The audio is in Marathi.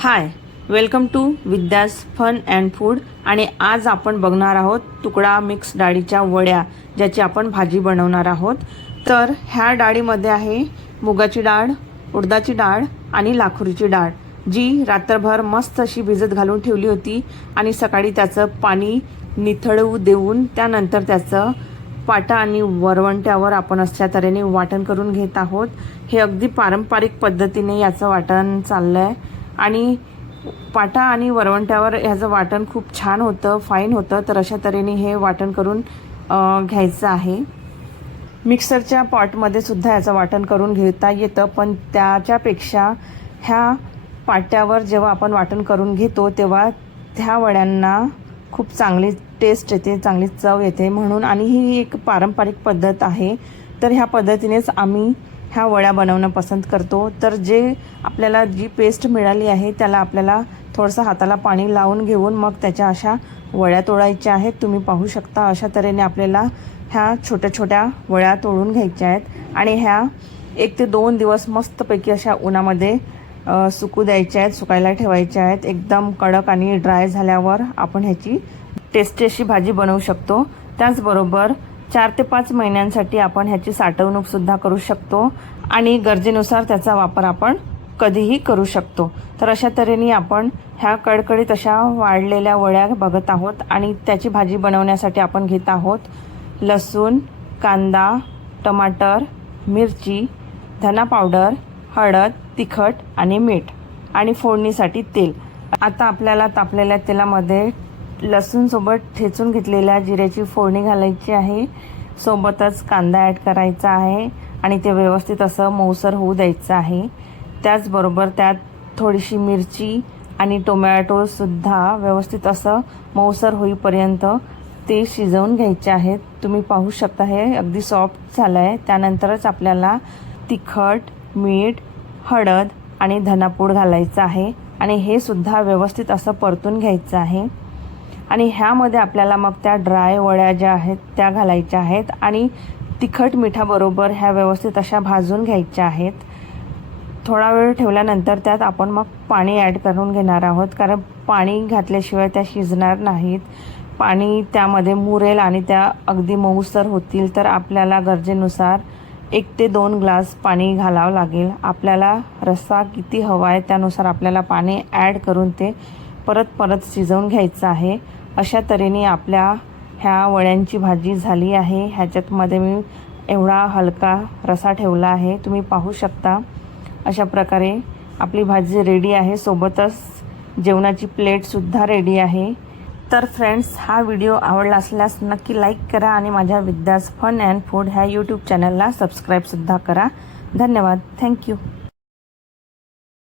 Hi welcome to Vidya's fun and food आणि आज आपण बघणार आहोत तुकडा मिक्स डाळीच्या वड्या ज्याची आपण भाजी बनवणार आहोत. तर ह्या डाळीमध्ये आहे मुगाची डाळ उडदाची डाळ आणि लाखुरीची डाळ जी रात्रभर मस्त अशी भिजत घालून ठेवली होती. आणि सकाळी त्याचं पाणी निथळवू देऊन त्यानंतर त्याचं पाटा आणि वरवंट्यावर आपण अशा तऱ्हेने वाटण करून घेत आहोत. हे अगदी पारंपरिक पद्धतीने याचं वाटण चाललं आहे आणि पाटा आणि वरवंट्यावर ह्याचं वाटण खूप छान होतं फाईन होतं. तर अशा तऱ्हेने हे वाटण करून घ्यायचं आहे. मिक्सरच्या पॉटमध्ये सुद्धा याचं वाटण करून घेता येतं पण त्याच्यापेक्षा ह्या पाट्यावर जेव्हा आपण वाटण करून घेतो तेव्हा त्या वड्यांना खूप चांगली टेस्ट येते चांगली चव येते म्हणून. आणि ही एक पारंपरिक पद्धत आहे. तर ह्या पद्धतीनेच आम्ही ह्या वड्या बनवणं पसंत करतो. तर जे आपल्याला जी पेस्ट मिळाली आहे त्याला आपल्याला थोडंसं हाताला पाणी लावून घेऊन मग त्याच्या अशा वड्या तोडायच्या आहेत. तुम्ही पाहू शकता अशा तऱ्हेने आपल्याला ह्या छोट्या छोट्या वळ्या तोडून घ्यायच्या आहेत. आणि ह्या एक ते दोन दिवस मस्तपैकी अशा उन्हामध्ये सुकू द्यायच्या आहेत सुकायला ठेवायच्या आहेत. एकदम कडक आणि ड्राय झाल्यावर आपण ह्याची टेस्टी अशी भाजी बनवू शकतो. त्याचबरोबर चार ते पाच महिन्यांसाठी आपण ह्याची साठवणूकसुद्धा करू शकतो आणि गरजेनुसार त्याचा वापर आपण कधीही करू शकतो. तर अशा तऱ्हेने आपण ह्या कडकडीत अशा वाढलेल्या वळ्या बघत आहोत आणि त्याची भाजी बनवण्यासाठी आपण घेत आहोत लसूण कांदा टमाटर मिरची धना पावडर हळद तिखट आणि मीठ आणि फोडणीसाठी तेल. आता आपल्याला तापलेल्या तेलामध्ये लसूणसोबत ठेचून घेतलेल्या जिऱ्याची फोडणी घालायची आहे. सोबतच कांदा ॲड करायचा आहे आणि ते व्यवस्थित असं मऊसर होऊ द्यायचं आहे. त्याचबरोबर त्यात थोडीशी मिरची आणि टोमॅटोसुद्धा व्यवस्थित असं मऊसर होईपर्यंत ते शिजवून घ्यायचे आहेत. तुम्ही पाहू शकता हे अगदी सॉफ्ट झालं आहे त्यानंतरच आपल्याला तिखट मीठ हळद आणि धनापूड घालायचं आहे आणि हे सुद्धा व्यवस्थित असं परतून घ्यायचं आहे. आणि ह्यामध्ये आपल्याला मग त्या ड्राय वड्या ज्या आहेत त्या घालायच्या आहेत आणि तिखट मिठाबरोबर ह्या व्यवस्थित अशा भाजून घ्यायच्या आहेत. थोडा वेळ ठेवल्यानंतर त्यात आपण मग पाणी ॲड करून घेणार आहोत कारण पाणी घातल्याशिवाय त्या शिजणार नाहीत. पाणी त्यामध्ये मुरेल आणि त्या अगदी मऊसर होतील तर आपल्याला गरजेनुसार एक ते दोन ग्लास पाणी घालावं लागेल. आपल्याला रस्सा किती हवा आहे त्यानुसार आपल्याला पाणी ॲड करून ते परत परत शिजवून घ्यायचं आहे. अशा तऱ्हेने आपल्या ह्या वड्यांची भाजी झाली आहे. ह्याच्यातमध्ये मी एवढा हलका रसा ठेवला आहे. तुम्ही पाहू शकता. अशा प्रकारे आपली भाजी रेडी आहे. सोबतच जेवणाची प्लेटसुद्धा रेडी आहे. तर फ्रेंड्स हा व्हिडिओ आवडला असल्यास नक्की लाईक करा आणि माझ्या विद्यास फन अँड फूड ह्या यूट्यूब चॅनलला सबस्क्राईबसुद्धा करा. धन्यवाद. थँक्यू